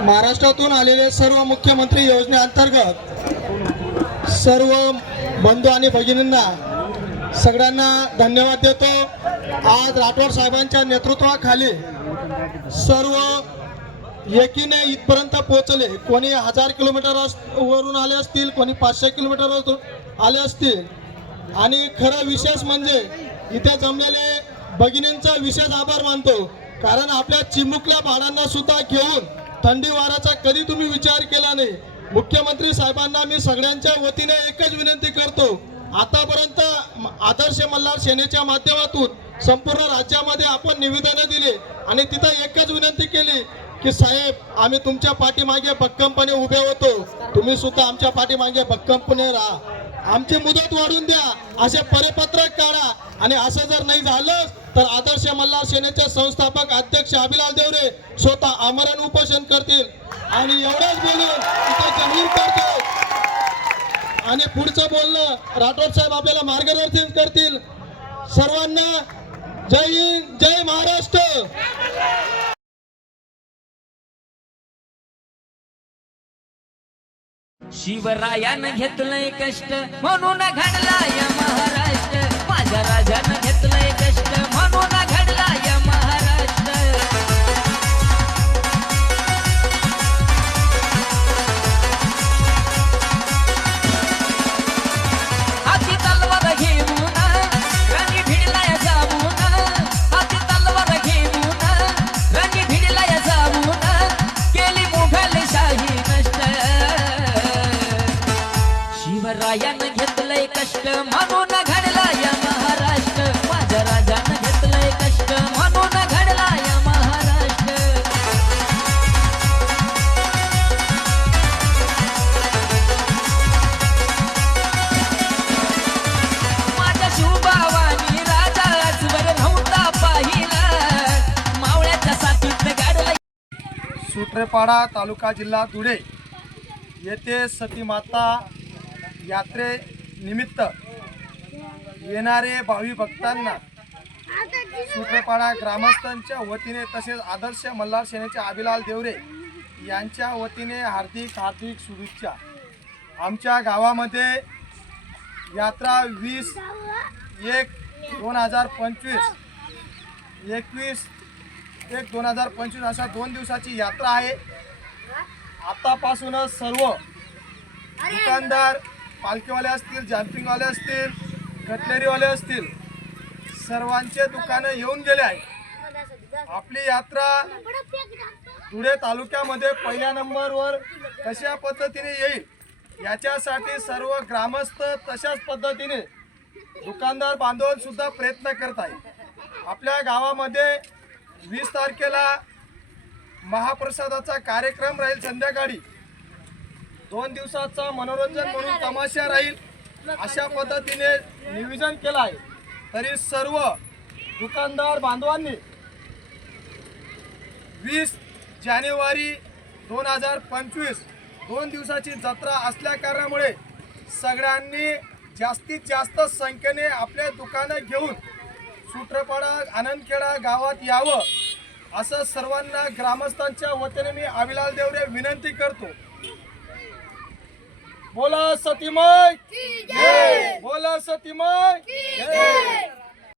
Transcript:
महाराष्ट्रातून आलेले सर्व मुख्यमंत्री योजनेअंतर्गत सर्व बंधू आणि भगिनींना सगळ्यांना धन्यवाद देतो. आज राठोड साहेबांच्या नेतृत्वाखाली सर्व एकीने इथपर्यंत पोहोचले. कोणी हजार किलोमीटर अस- वरून आले असतील कोणी पाचशे किलोमीटर आले असतील. आणि खरं विशेष म्हणजे इथे जमलेले भगिनींचा विशेष आभार मानतो. कारण आपल्या चिमुकल्या बाळांना सुद्धा घेऊन थंडी वाराचा कधी तुम्ही विचार केला नाही. मुख्यमंत्री साहेबांना मी सगळ्यांच्या वतीने एकच विनंती करतो. आतापर्यंत आदर्श मल्हार सेनेच्या माध्यमातून संपूर्ण राज्यामध्ये आपण निवेदनं दिली आणि तिथं एकच विनंती केली की साहेब आम्ही तुमच्या पाठीमागे भक्कमपणे उभे होतो. तुम्ही सुद्धा आमच्या पाठीमागे भक्कमपणे राहा. आमची मुदत वाढून द्या. असे परिपत्रक काढा. आणि असं जर नाही झालं तर आदर्श मल्हार सेनेचे संस्थापक अध्यक्ष अभिलाल देवरे स्वतः आमरण उपोषण करतील. आणि एवढंच बोलून इथे जाहीर करतो आणि पुढचं बोलणं राठोड साहेब आपल्याला मार्गदर्शन करतील. सर्वांना जय हिंद जय महाराष्ट्र. शिवरायानं घेतलंय कष्ट म्हणून घडलाय महाराष्ट्र. माझ्या राजानं घेतलंय कष्ट. शिवरायानं घेतलंय कष्ट म्हणून घडलाय महाराष्ट्र. माझ्या राजानं घेतलंय कष्ट म्हणून घडलाय महाराष्ट्र. माझ्या शिवबावानी राजा आजवर नव्हता पाहिला. मावळ्याच्या साथीत गाडला सुट्रेपाडा तालुका जिल्हा धुळे येथे सतीमाता यात्रे निमित्त येणारे भावी भक्तांना सुट्रेपाडा ग्रामस्थांच्या वतीने तसेच आदर्श मल्हार सेनेचे अभिलाल देवरे यांच्या वतीने हार्दिक हार्दिक शुभेच्छा. आमच्या गावामध्ये यात्रा वीस एक दोन हजार पंचवीस एकवीस एक दोन हजार पंचवीस अशा दोन दिवसाची यात्रा आहे. आतापासूनच सर्व दुकानदार पालखीवाले असतील जॅम्पिंगवाले असतील कटलेरीवाले असतील सर्वांचे दुकानं येऊन गेले आहे आपली यात्रा धुळे तालुक्यामध्ये पहिल्या नंबरवर कशा पद्धतीने येईल याच्यासाठी सर्व ग्रामस्थ तशाच पद्धतीने दुकानदार बांधवसुद्धा प्रयत्न करत आहे आपल्या गावामध्ये वीस तारखेला महाप्रसादाचा कार्यक्रम राहील संध्याकाळी. दोन दिवसाचा मनोरंजन म्हणून तमाशा राहील अशा पद्धतीने नियोजन केलं आहे तरी सर्व दुकानदार बांधवांनी वीस जानेवारी दोन हजार पंचवीस दोन दिवसाची जत्रा असल्या कारणामुळे सगळ्यांनी जास्तीत जास्त संख्येने आपले दुकानं घेऊन सुट्रपाडा आनंदखेडा गावात यावं असं सर्वांना ग्रामस्थांच्या वतीने मी अविलाल देवरे विनंती करतो. બોલા સતીમય. બોલા સતીમય.